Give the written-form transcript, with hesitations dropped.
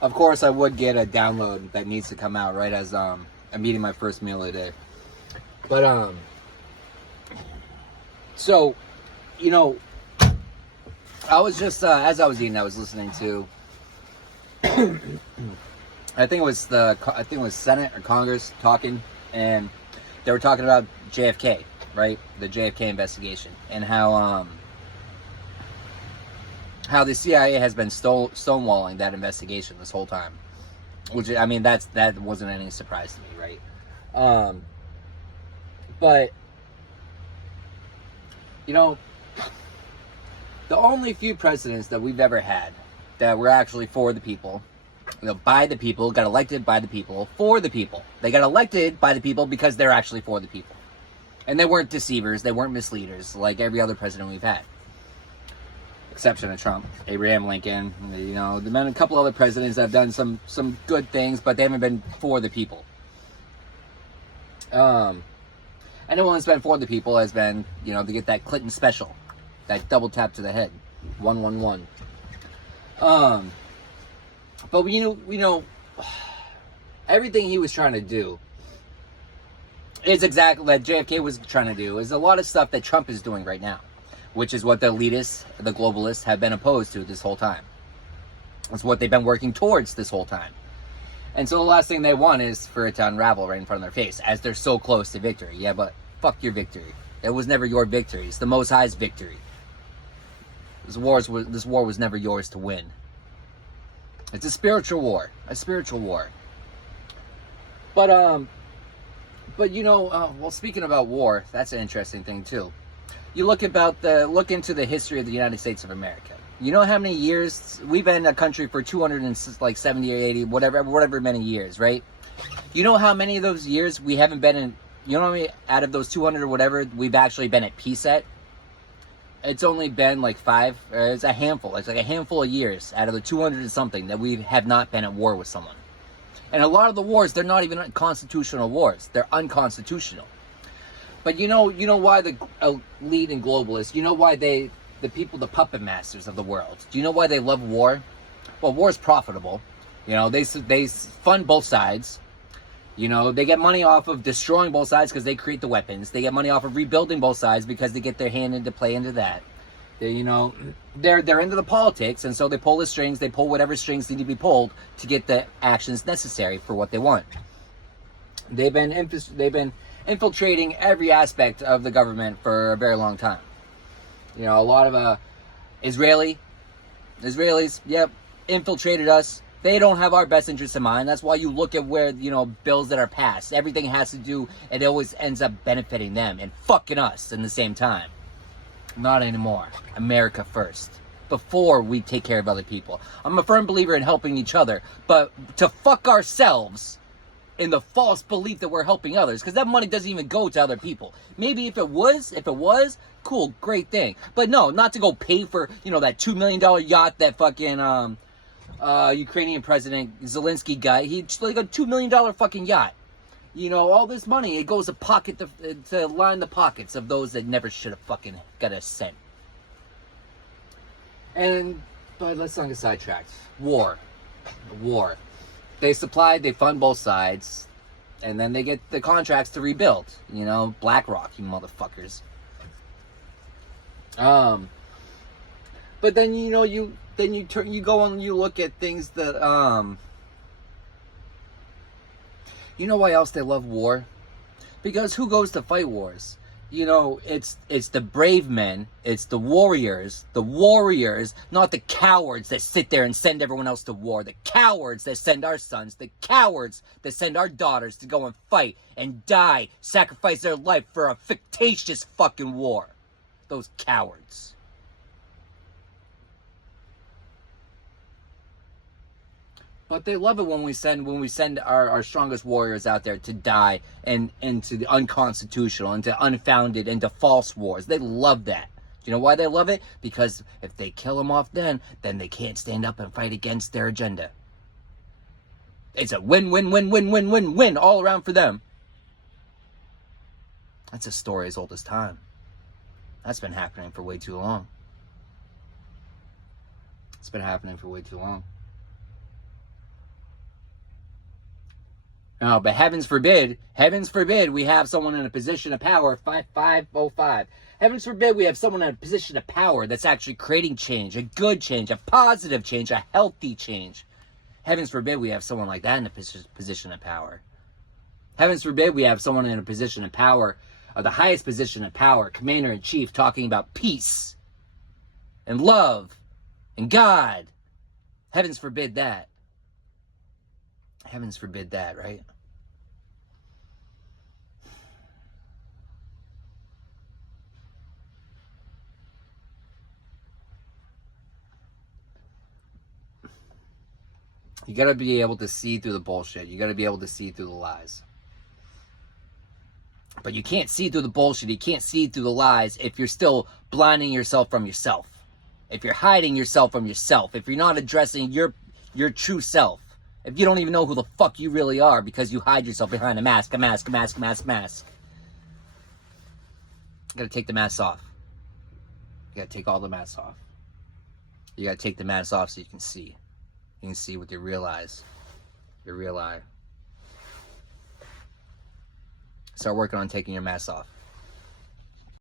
Of course, I would get a download that needs to come out right as I'm eating my first meal of the day. But so you know, I was just as I was eating, I was listening to. I think it was Senate or Congress talking, and they were talking about JFK, right? The JFK investigation, and how the CIA has been stonewalling that investigation this whole time. Which, I mean, that wasn't any surprise to me, right? But you know, the only few presidents that we've ever had that were actually for the people, by the people, got elected by the people, for the people. They got elected by the people because they're actually for the people. And they weren't deceivers, they weren't misleaders like every other president we've had. Exception of Trump, Abraham Lincoln, there've been a couple other presidents that have done some good things, but they haven't been for the people. Anyone that's been for the people has been, to get that Clinton special, that double tap to the head, 111. But we know everything he was trying to do is exactly that JFK was trying to do. Is a lot of stuff that Trump is doing right now, which is what the elitists, the globalists, have been opposed to this whole time. It's what they've been working towards this whole time. And so the last thing they want is for it to unravel right in front of their face, as they're so close to victory. Yeah, but fuck your victory. It was never your victory. It's the Most High's victory. This war was never yours to win. It's a spiritual war. But speaking about war, that's an interesting thing too. You look into the history of the United States of America. You know how many years we've been a country for 270 or 80, whatever many years, right? You know how many of those years we haven't been in? You know how many out of those 200 or whatever we've actually been at peace at? It's only been like 5. It's a handful. It's like a handful of years out of the 200 and something that we have not been at war with someone. And a lot of the wars, they're not even constitutional wars. They're unconstitutional. But you know why the elite and globalists, why the puppet masters of the world, do you know why they love war? Well, war is profitable. They fund both sides. They get money off of destroying both sides because they create the weapons. They get money off of rebuilding both sides because they get their hand into play into that. They're into the politics, and so they pull the strings. They pull whatever strings need to be pulled to get the actions necessary for what they want. They've been infiltrating every aspect of the government for a very long time. A lot of Israelis, yep, infiltrated us. They don't have our best interests in mind. That's why you look at where, bills that are passed. Everything has to do, it always ends up benefiting them and fucking us in the same time. Not anymore. America first. Before we take care of other people. I'm a firm believer in helping each other, but to fuck ourselves in the false belief that we're helping others, because that money doesn't even go to other people. Maybe if it was, cool, great thing. But no, not to go pay for, that $2 million yacht that fucking, Ukrainian President Zelensky got. He like a $2 million fucking yacht. All this money, it goes to line the pockets of those that never should have fucking got a cent. But let's not get sidetracked. War. They fund both sides, and then they get the contracts to rebuild. BlackRock, you motherfuckers. But then you go and you look at things that you know why else they love war? Because who goes to fight wars? It's the brave men, it's the warriors, not the cowards that sit there and send everyone else to war, the cowards that send our sons, the cowards that send our daughters to go and fight and die, sacrifice their life for a fictitious fucking war. Those cowards. But they love it when we send our strongest warriors out there to die and into the unconstitutional, into unfounded, into false wars. They love that. Do you know why they love it? Because if they kill them off then they can't stand up and fight against their agenda. It's a win all around for them. That's a story as old as time. That's been happening for way too long. It's been happening for way too long. No, but heavens forbid, we have someone in a position of power, 5505. Heavens forbid we have someone in a position of power that's actually creating change, a good change, a positive change, a healthy change. Heavens forbid we have someone like that in a position of power. Heavens forbid we have someone in a position of power, or the highest position of power, commander-in-chief, talking about peace and love and God. Heavens forbid that. Heavens forbid that, right? You got to be able to see through the bullshit. You got to be able to see through the lies. But you can't see through the bullshit. You can't see through the lies if you're still blinding yourself from yourself. If you're hiding yourself from yourself. If you're not addressing your true self. If you don't even know who the fuck you really are because you hide yourself behind a mask, a mask, a mask, a mask, a mask. You gotta take the mask off. You gotta take all the masks off. You gotta take the mask off so you can see. You can see with your real eyes. Your real eye. Start working on taking your mask off.